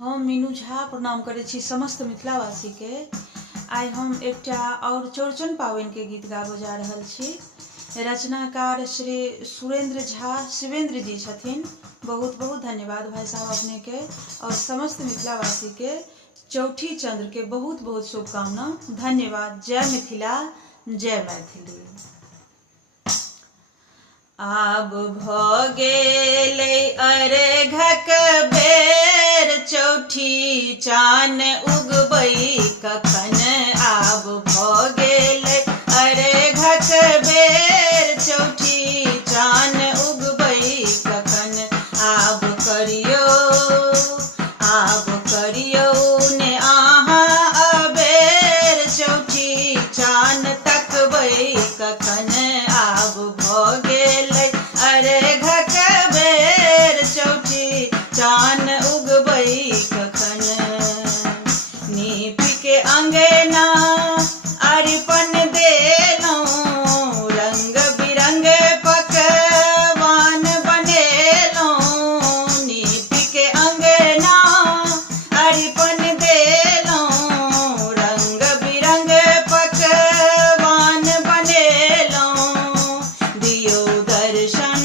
हम मीनू झा प्रणाम करे छी समस्त मिथिलावासी के। आई हम एकटा और चौड़चन पावन के गीत गाबो जा रहल छी। रचनाकार श्री सुरेंद्र झा शिवेंद्र जी छथिन। बहुत बहुत धन्यवाद भाई साहब अपने के और समस्त मिथिलावासी के चौठी चंद्र के बहुत बहुत शुभकामना। धन्यवाद। जय मिथिला, जय मैथिली। आब भ गेलै अर्घक बेर, चौठी चान उगबै कखन। आब भ गेलै अर्घक बेर, चौठी चान उगबै कखन। आब करियौ ने अहाँ अबेर, चौठी चान तकबै कखन। आब भ गेलै अर्घक बेर, चौठी चान उगबै कखन। नीपि के अंगना अरिपन देलौं, रंग बिरंग पकवान बनेलौं। नीपि के अंगना अरिपन देलौं, रंग बिरंग पकवान बनेलौं। दियौ दर्शन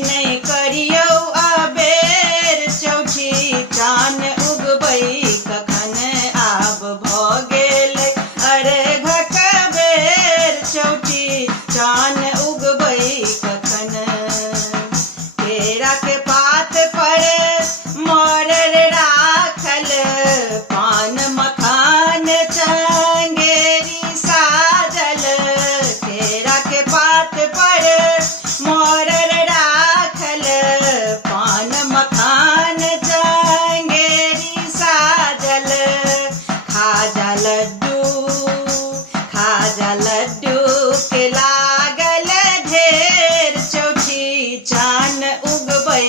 नहीं करियौ अबेर, चौठी चान उगबै कखन। आब भ गेलै अर्घक बेर, चौठी चान उगबै कखन। केरा के पात पर मरर राखल, पान मखान चंगेरी साजल। केरा के पात पर मरर राखल, पान मखान चंगेरी साजल। खाजा लड्डू के लागल ढेर, चौठी चान उगबै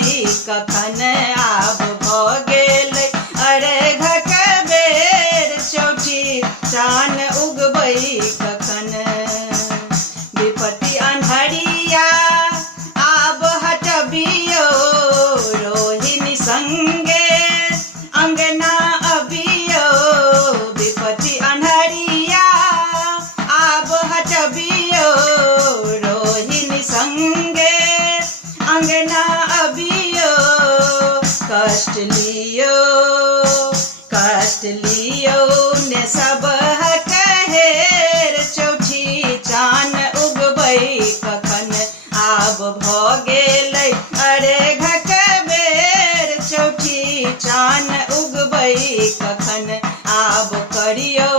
कखन। आब भ गेलै अर्घक बेर, चौठी चान उगबै कखन। विपत्ति अन्हरिया आब हटबियौ, रोहिणी संगे अंगना अबियौ। विपत्ति अन्हरिया आब हटबियौ, रोहिणी संगे अंगना अबियौ। कष्ट लियौ ने सब हेर, चौठी चान उगबै कखन। आब भ गेलै अर्घक बेर, चौठी चान उगबै कखन। आब करियौ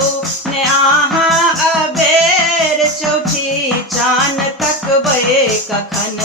ने अहाँ अबेर, चौठी चान तकबै कखन।